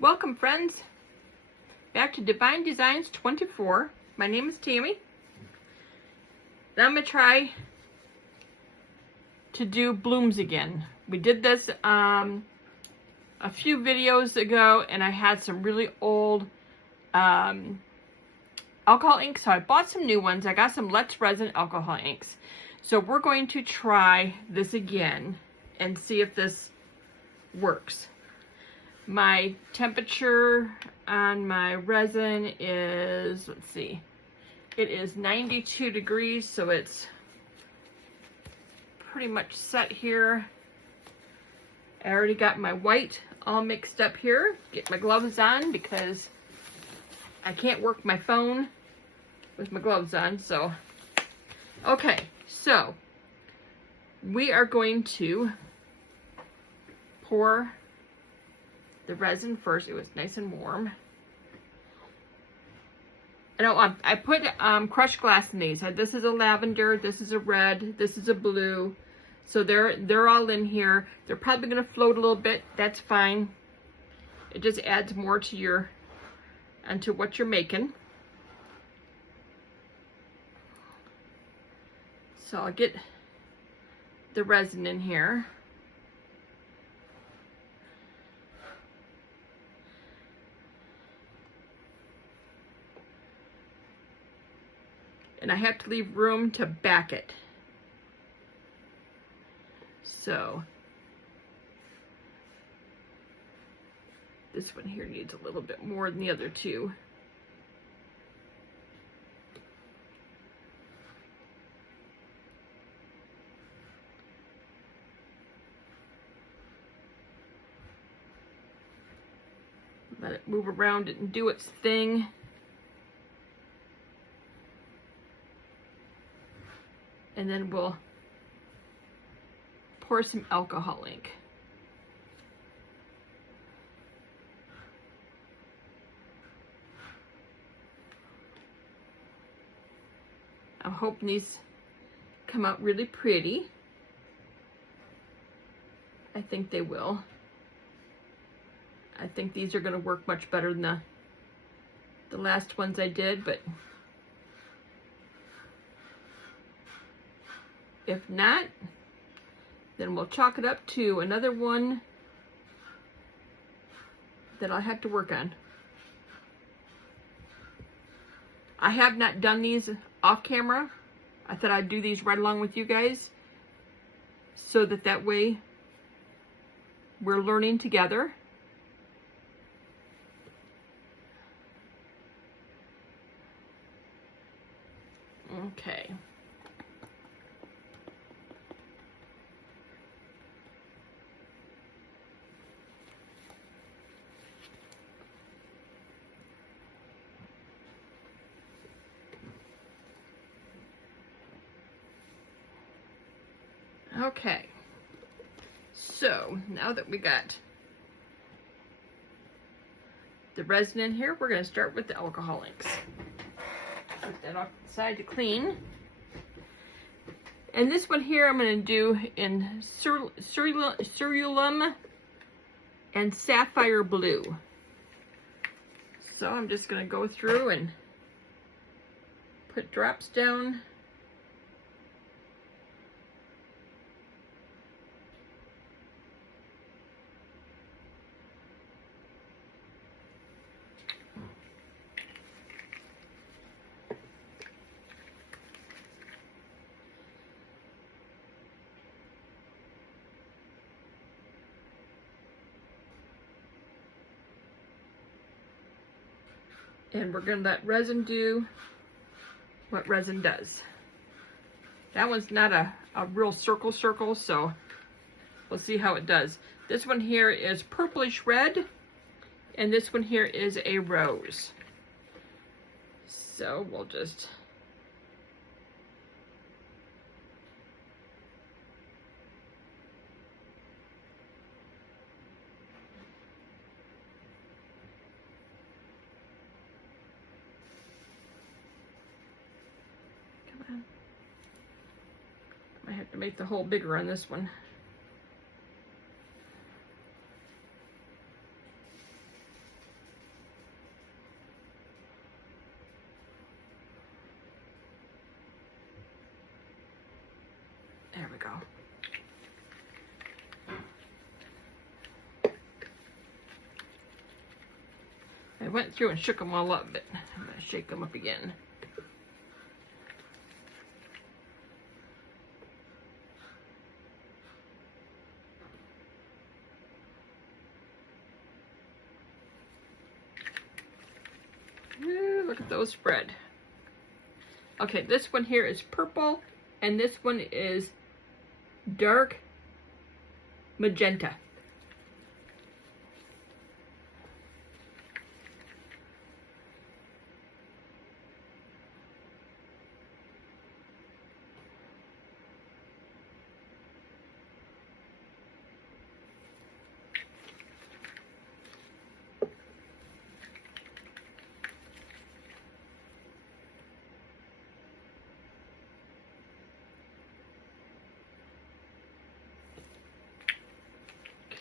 Welcome, friends, back to Divine Designs 24. My name is Tammy. Now I'm going to try to do blooms again. We did this a few videos ago, and I had some really old alcohol ink, so I bought some new ones. I got some Let's Resin alcohol inks. So we're going to try this again and see if this works. My temperature on my resin is, let's see, it is 92 degrees, so it's pretty much set here. I already got my white all mixed up here. Get my gloves on because I can't work my phone with my gloves on, so. Okay, so we are going to pour the resin first. It was nice and warm. And I put crushed glass in these. This is a lavender, this is a red, this is a blue. So they're all in here. They're probably gonna float a little bit. That's fine. It just adds more to onto what you're making. So I'll get the resin in here. And I have to leave room to back it. So this one here needs a little bit more than the other two. Let it move around and do its thing. And then we'll pour some alcohol ink. I'm hoping these come out really pretty. I think they will. I think these are going to work much better than the last ones I did, but if not, then we'll chalk it up to another one that I'll have to work on. I have not done these off camera. I thought I'd do these right along with you guys so that way we're learning together. Okay. Okay, so now that we got the resin in here, we're going to start with the alcohol inks. Put that off the side to clean. And this one here I'm going to do in cerulean and sapphire blue. So I'm just going to go through and put drops down. And we're going to let resin do what resin does. That one's not a real circle, so we'll see how it does. This one here is purplish red, and this one here is a rose. So we'll just I have to make the hole bigger on this one. I went through and shook them all up, but I'm going to shake them up again. Ooh, look at those spread. Okay, this one here is purple, and this one is dark magenta.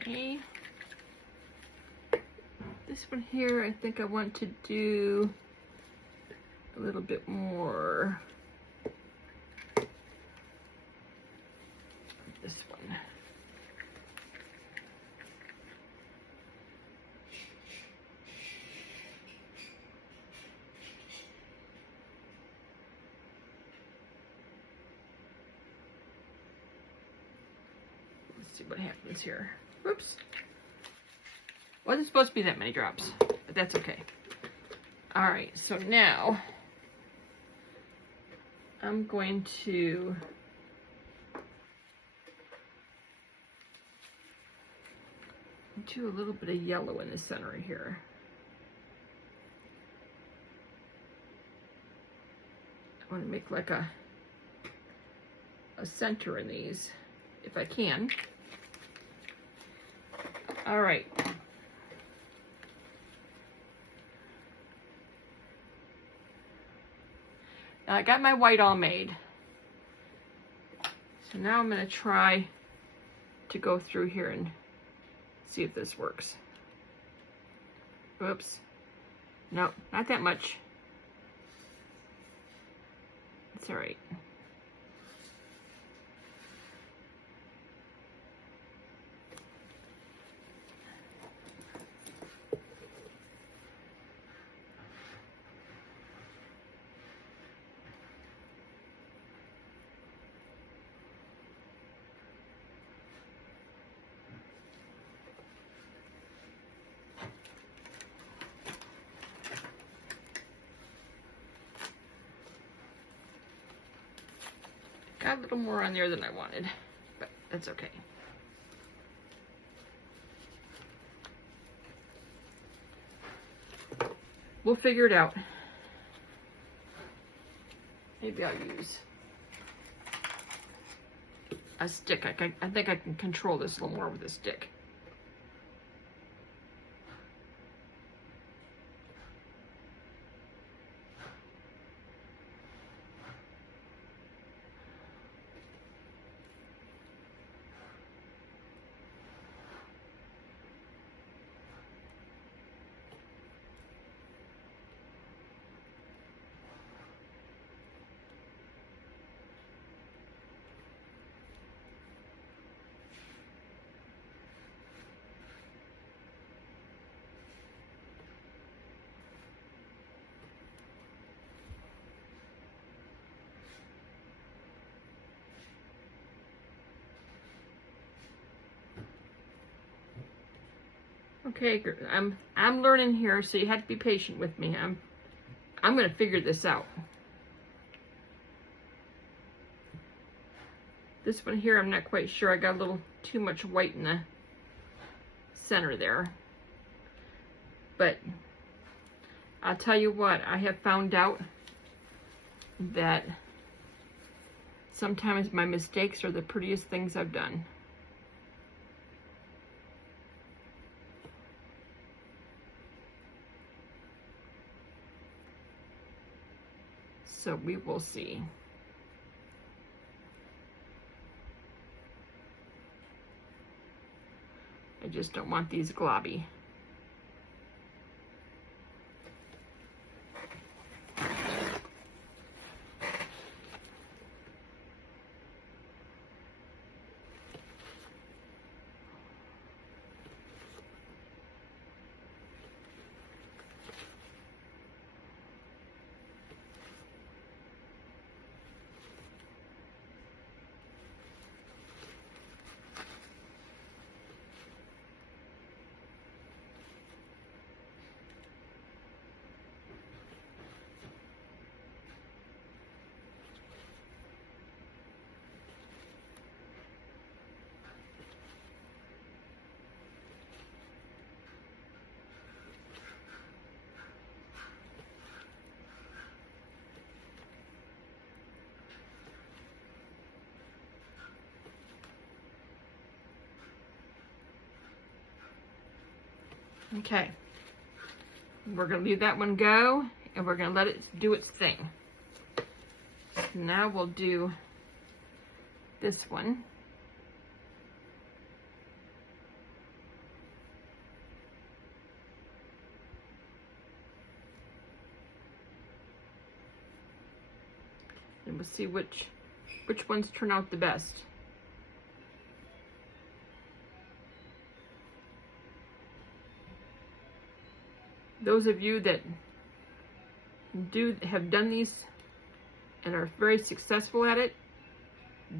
Okay. This one here, I think I want to do a little bit more. This one. Let's see what happens here. Whoops. Wasn't supposed to be that many drops, but that's okay. All right, so now I'm going to do a little bit of yellow in the center here. I want to make like a center in these, if I can. All right. Now I got my white all made. So now I'm going to try to go through here and see if this works. Oops. No, not that much. It's all right. Got a little more on there than I wanted, but that's okay. We'll figure it out. Maybe I'll use a stick. I think I can control this a little more with a stick. Okay, I'm learning here, so you have to be patient with me. I'm going to figure this out. This one here, I'm not quite sure. I got a little too much white in the center there. But I'll tell you what, I have found out that sometimes my mistakes are the prettiest things I've done. So we will see. I just don't want these globby. Okay. We're going to leave that one go, and we're going to let it do its thing. Now we'll do this one. And we'll see which ones turn out the best. Those of you that have done these and are very successful at it,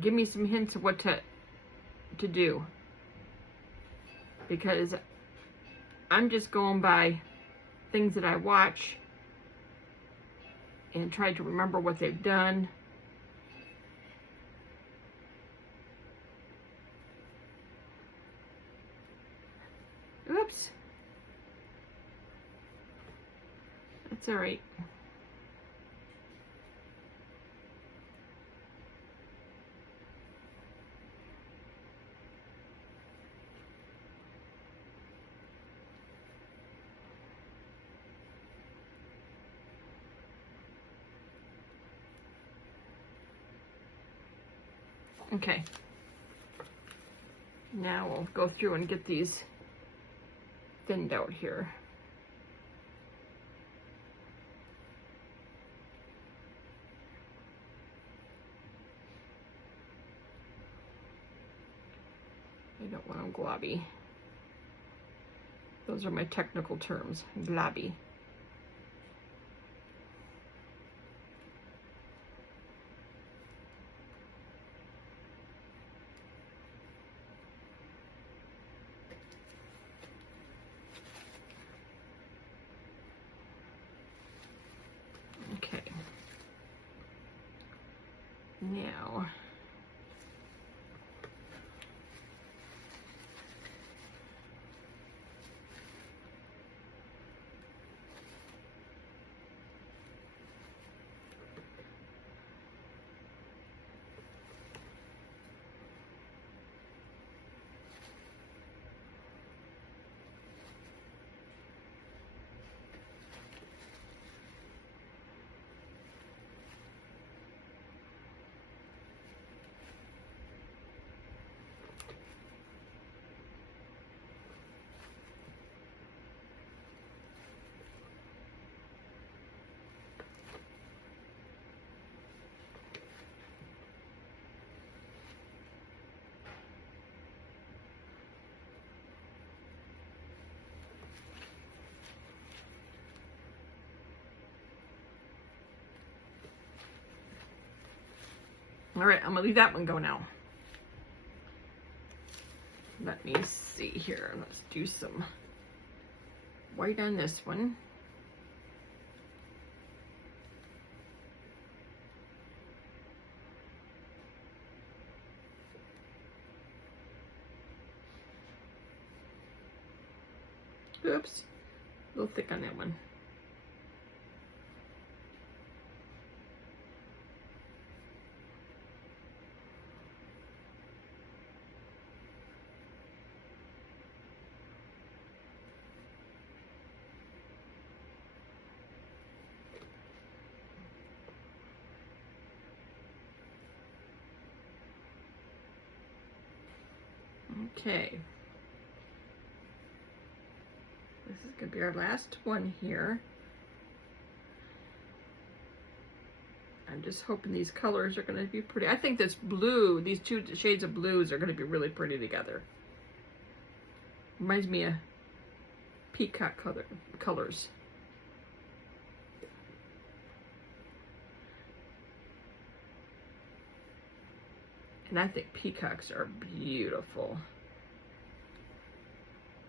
give me some hints of what to do, because I'm just going by things that I watch and try to remember what they've done. Oops. That's all right. Okay. Now we'll go through and get these thinned out here. I don't want them globby. Those are my technical terms, globby. Okay. Now, all right, I'm gonna leave that one go now. Let me see here. Let's do some white on this one. Oops, a little thick on that one. Okay. This is going to be our last one here. I'm just hoping these colors are going to be pretty. I think this blue, these two shades of blues are going to be really pretty together. Reminds me of peacock colors. And I think peacocks are beautiful.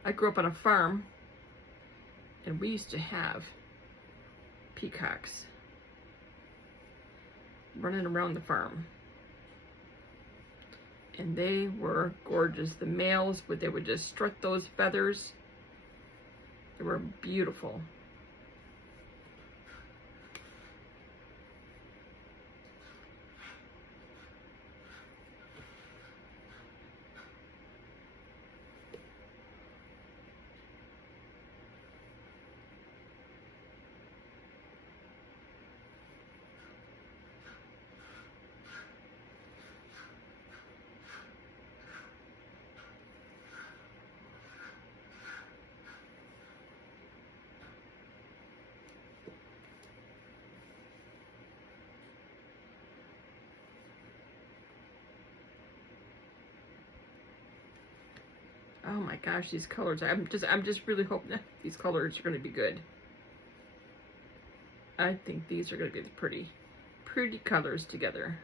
I grew up on a farm, and we used to have peacocks running around the farm. And they were gorgeous. The males, they would just strut those feathers. They were beautiful. Oh my gosh, these colors. I'm just really hoping that these colors are going to be good. I think these are going to be pretty colors together.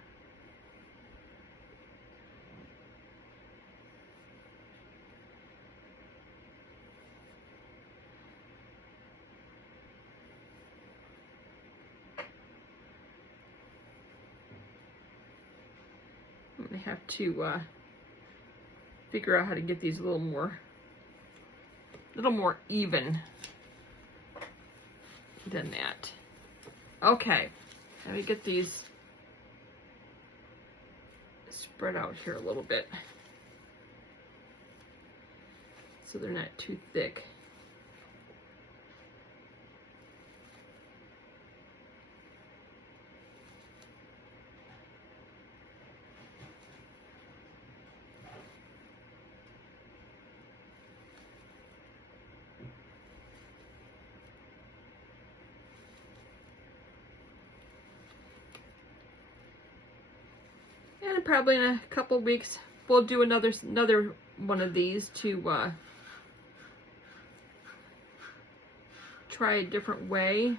I'm going to have to figure out how to get these a little more even than that. Okay, let me get these spread out here a little bit so they're not too thick. And probably in a couple weeks, we'll do another one of these to try a different way.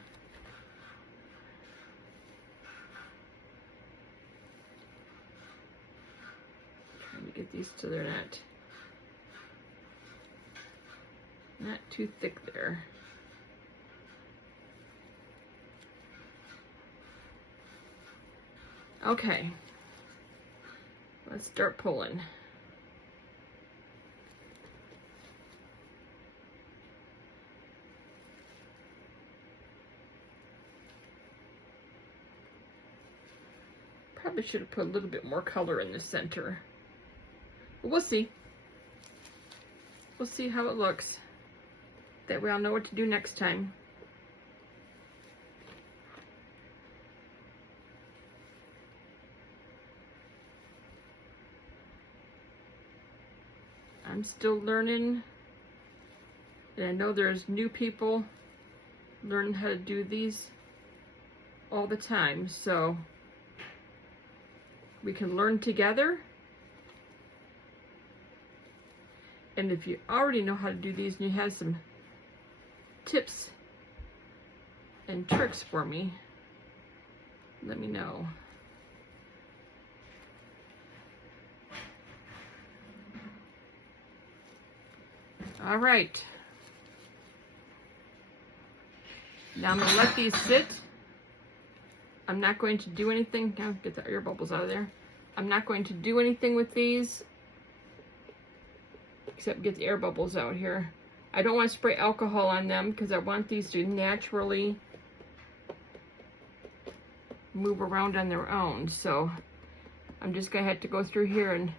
Trying to get these so they're not too thick there. Okay. Let's start pulling. Probably should have put a little bit more color in the center. But we'll see. We'll see how it looks. That way I'll know what to do next time. I'm still learning, and I know there's new people learning how to do these all the time, so we can learn together. And if you already know how to do these and you have some tips and tricks for me, let me know. All right. Now I'm going to let these sit. I'm not going to do anything. Now get the air bubbles out of there. I'm not going to do anything with these except get the air bubbles out here. I don't want to spray alcohol on them because I want these to naturally move around on their own. So I'm just going to have to go through here and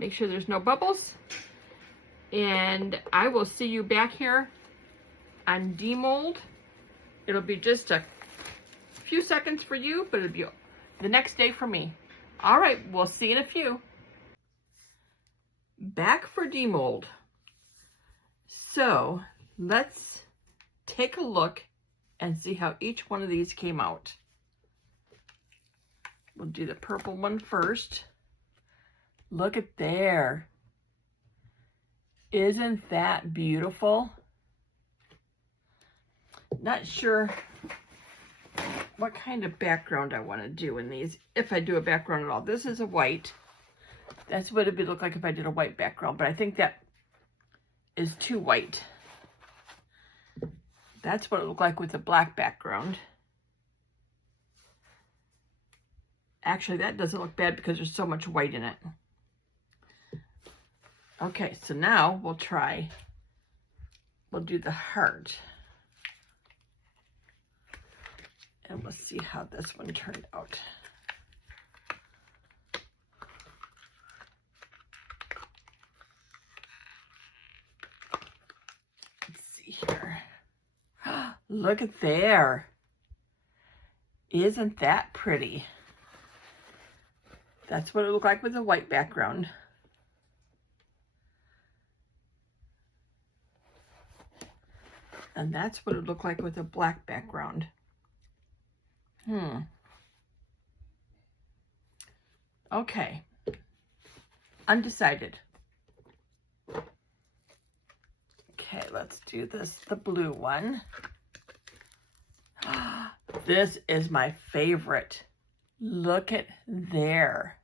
make sure there's no bubbles. And I will see you back here on demold. It'll be just a few seconds for you, but it'll be the next day for me. All right, we'll see you in a few. Back for demold. So let's take a look and see how each one of these came out. We'll do the purple one first. Look at there. Isn't that beautiful? Not sure what kind of background I want to do in these, if I do a background at all. This is a white. That's what it would look like if I did a white background, but I think that is too white. That's what it looked like with a black background. Actually, that doesn't look bad because there's so much white in it. Okay, so now we'll do the heart. And we'll see how this one turned out. Let's see here. Look at there. Isn't that pretty? That's what it looked like with a white background. And that's what it looked like with a black background. Okay. Undecided. Okay, let's do this, the blue one. This is my favorite. Look at there.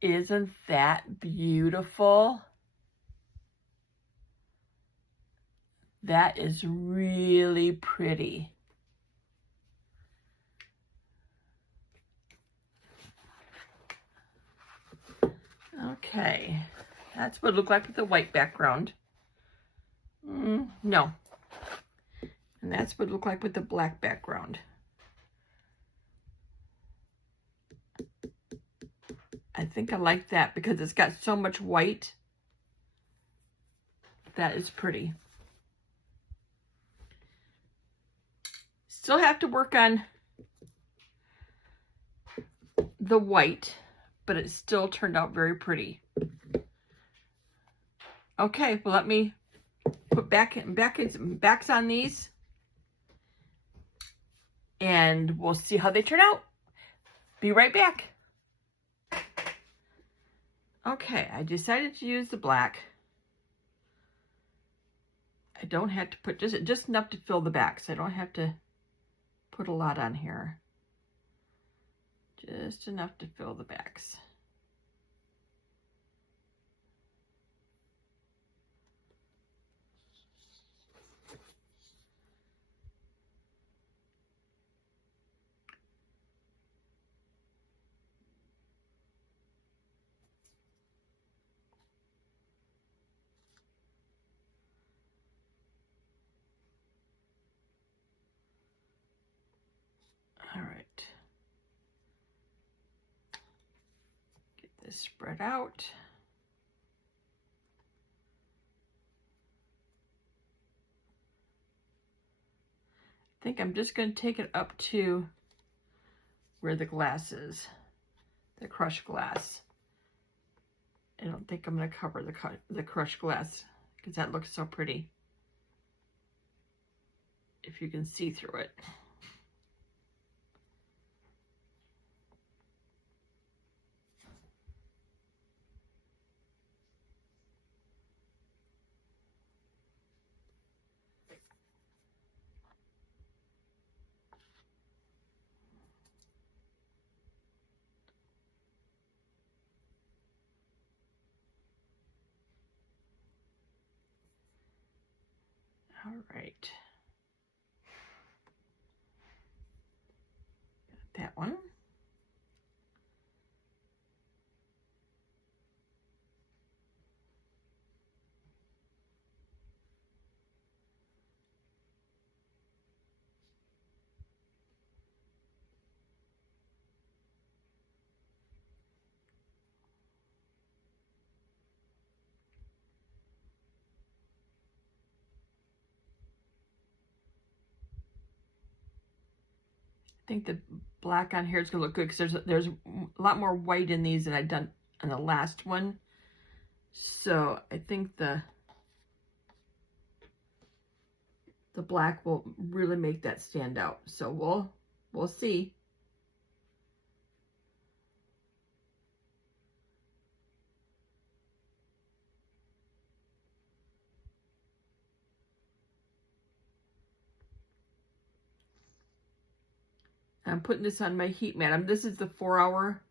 Isn't that beautiful? That is really pretty. Okay, that's what it looked like with the white background. No. And that's what it looked like with the black background. I think I like that because it's got so much white. That is pretty. Still have to work on the white, but it still turned out very pretty. Okay, well, let me put backs on these, and we'll see how they turn out. Be right back. Okay, I decided to use the black. I don't have to put just enough to fill the backs. I don't have to put a lot on here. Just enough to fill the backs. All right. Get this spread out. I think I'm just going to take it up to where the glass is, the crushed glass. I don't think I'm going to cover the crushed glass because that looks so pretty if you can see through it. All right. Got that one. I think the black on here is going to look good because there's a lot more white in these than I've done on the last one. So I think the black will really make that stand out. So we'll see. I'm putting this on my heat mat. This is the 4-hour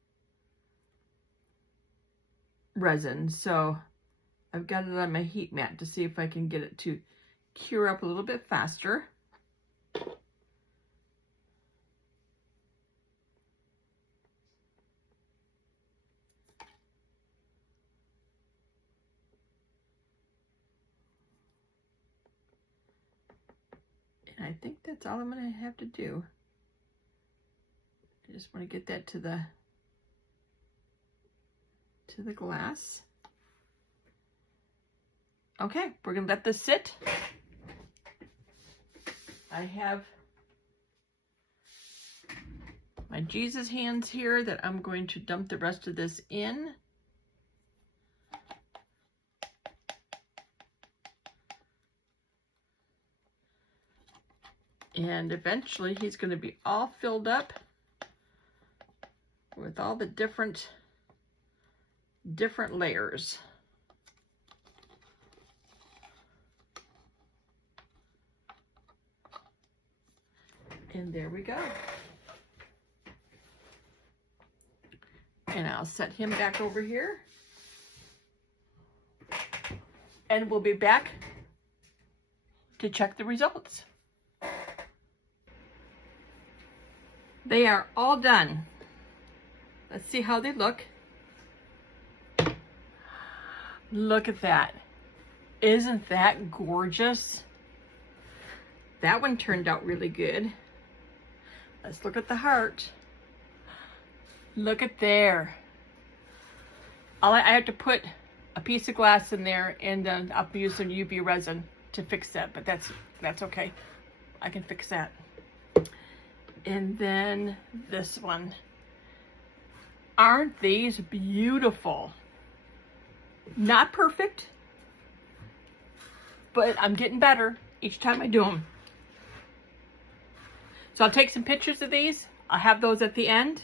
resin, so I've got it on my heat mat to see if I can get it to cure up a little bit faster. And I think that's all I'm going to have to do. I just want to get that to the glass. Okay, we're going to let this sit. I have my Jesus hands here that I'm going to dump the rest of this in. And eventually he's going to be all filled up with all the different layers. And there we go. And I'll set him back over here. And we'll be back to check the results. They are all done. Let's see how they look. Look at that. Isn't that gorgeous? That one turned out really good. Let's look at the heart. Look at there. I have to put a piece of glass in there, and then I'll use some UV resin to fix that, but that's okay. I can fix that. And then this one. Aren't these beautiful? Not perfect, but I'm getting better each time I do them. So I'll take some pictures of these. I'll have those at the end.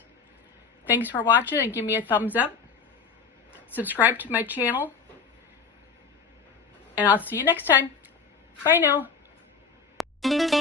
Thanks for watching, and give me a thumbs up. Subscribe to my channel. And I'll see you next time. Bye now.